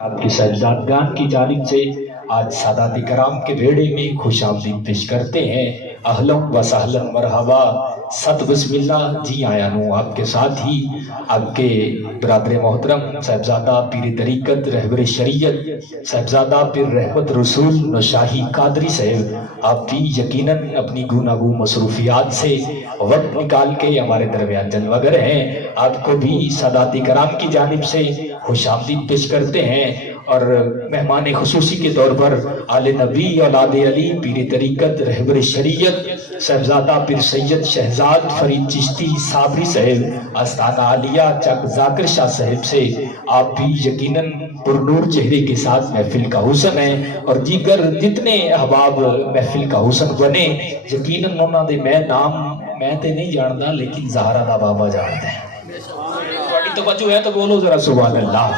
आपकी साहिबजादगान की जानिब से आज सादात कराम के बेड़े में खुश आमदीद पेश करते हैं। अहलम व सहलन मरहबा सत बिस्मिल्लाह। जी आया नू आपके साथ ही आपके बरादर मोहतरम साहिबजादा पीर तरीकत रहबर शरीयत साहिबजादा पीर रहमत रसूल नौशाही कादरी साहब आप भी यकीनन अपनी गुनागू मसरूफियात से वक्त निकाल के हमारे दरमियान जलवागर हैं। आपको भी सादात कराम की जानिब से खुश आमदीद पेश करते हैं और मेहमान खुसूसी के तौर पर आले नबी औलाद अली पीर तरीकत रहबर शरीयत साहिबजादा पीर सैयद शहजाद फरीद चिश्ती साबरी साहब आस्ताना आलिया चक जाकिर शाह साहब से आप भी यकीनन पुरनूर चेहरे के साथ महफिल का हुसन है और दीगर जितने अहबाब महफिल का हुसन बने यकीनन उन्होंने मैं नाम मैं तो नहीं जानता लेकिन ज़हरा दा बाबा जानते हैं। तो बच्चों है तो बोलो जरा सुभान अल्लाह,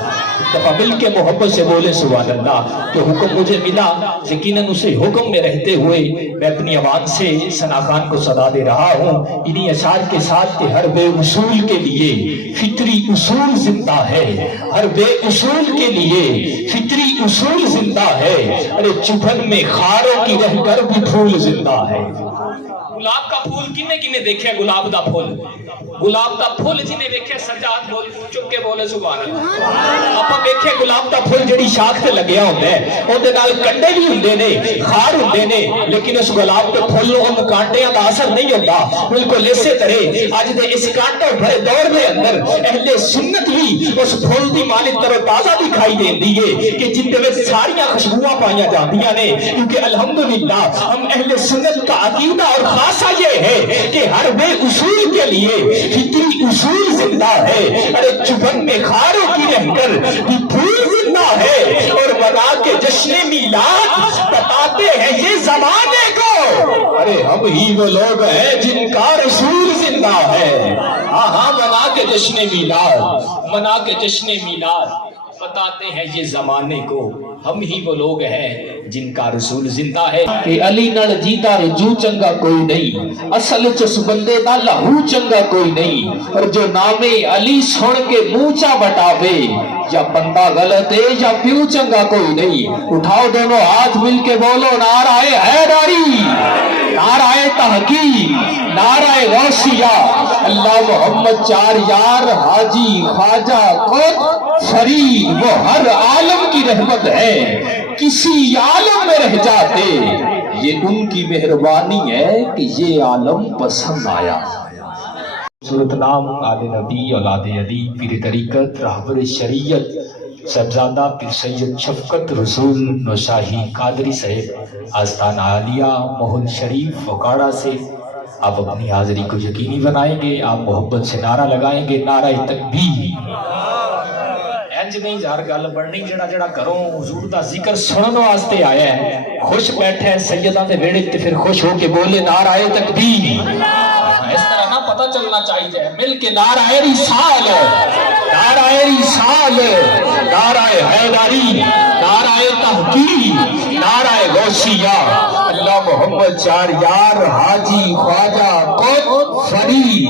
दफा मिल के मोहब्बत से बोले सुभान अल्लाह। तो हुक्म मुझे मिला यकीनन उसे हुक्म में रहते हुए मैं अपनी आवाज़ से सना खान को सदा दे रहा हूँ इन्हीं अशार के साथ के हर बे उसूल के लिए फितरी उसूल जिंदा है, हर बे उसूल के लिए फितरी उसूल जिंदा है। अरे चुभन में खारों की रहकर भी फूल जिंदा है। गुलाब का फूल किन्ने किन्ने देखे गुलाब दा फूल, गुलाब दा फूल जिन्हें देखे सजाद बोल चुप के बोले सुभान अल्लाह। ਆਪਾਂ ਵੇਖੇ ਗੁਲਾਬ ਦਾ ਫੁੱਲ ਜਿਹੜੀ ਸ਼ਾਖ ਤੇ ਲੱਗਿਆ ਹੁੰਦਾ ਹੈ ਉਹਦੇ ਨਾਲ ਕੰਡੇ ਵੀ ਹੁੰਦੇ ਨੇ ਖਾਰ ਹੁੰਦੇ ਨੇ ਲੇਕਿਨ ਉਸ ਗੁਲਾਬ ਦੇ ਫੁੱਲ ਨੂੰ ਕਾਂਟਿਆਂ ਦਾ ਅਸਰ ਨਹੀਂ ਹੁੰਦਾ। ਬਿਲਕੁਲ ਇਸੇ ਤਰ੍ਹਾਂ ਅੱਜ ਦੇ ਇਸ ਕਾਂਟੇ ਭਰੇ ਦੌਰ ਦੇ ਅੰਦਰ ਅਹਿਲੇ ਸੁन्नत ਵੀ ਉਸ ਫੁੱਲ ਦੀ ਮਾਲਿਕ ਤਰੋ ਤਾਜ਼ਾ ਦਿਖਾਈ ਦਿੰਦੀ ਏ ਕਿ ਜਿੰਦੇ ਵਿੱਚ ਸਾਰੀਆਂ ਖੁਸ਼ਬੂਆਂ ਪਾਈਆਂ ਜਾਂਦੀਆਂ ਨੇ क्योंकि अल्हम्दुलिल्लाह हम अहले सुन्नत का अकीदा और खासा ये है कि हर बे उसूल के लिए फितरी उसूल जिंदा है। अरे चुभन में खारों की रहकर भी फूल जिंदा है और बना के जश्न मिलाद बताते हैं ये जमाने को। अरे हम ही वो लोग हैं जिनका रसूल जिंदा है। हाँ बना के जश्न मिलाद, मना के जश्न मिलाद बताते हैं ये जमाने को। हम ही वो लोग हैं जिनका रसूल जिंदा है। कि अली नाल जीता रजू चंगा कोई नहीं, असल च उस बंदे दा लहू चंगा कोई नहीं। और जो नामे अली सुन के मुंह चा बटावे या बंदा गलत है या प्यू चंगा कोई नहीं। उठाओ दोनों हाथ मिल के बोलो नाराए हैदरी, नाराए तहकीक, नाराए गौसिया। अल्लाह मोहम्मद चार यार हाजी ख्वाजा खुद फरीद वो हर आलम की रहमत है, किसी आलम में रह जाते ये उनकी मेहरबानी है कि ये आलम पसंद आया। सूरत नाम आले नबी औलाद अली पीर तरीकत रहबर शरीयत साहिबजादा पीर सैयद शफकत रसूल नौशाही कादरी साहब आस्ताना आलिया मोहन शरीफ फकाड़ा से आप अपनी हाजिरी को यकीनी बनाएंगे। आप मोहब्बत से नारा लगाएंगे नारा तकबीर। इंज नहीं यार गल बननी जेड़ा जेड़ा घरों हुजूर दा जिक्र सुनन वास्ते आया है खुश बैठा है सैयदां दे वेड़े ते फिर खुश होके बोले नाराए तकबीर। इस तरह ना पता चलना चाहिए मिल के नाराए रिसाल, नाराए रिसाल, नाराए हैदरी, नाराए तहकीक, नाराए गौसिया। अल्लाह मोहम्मद चार यार हाजी ख्वाजा खुद फरीद।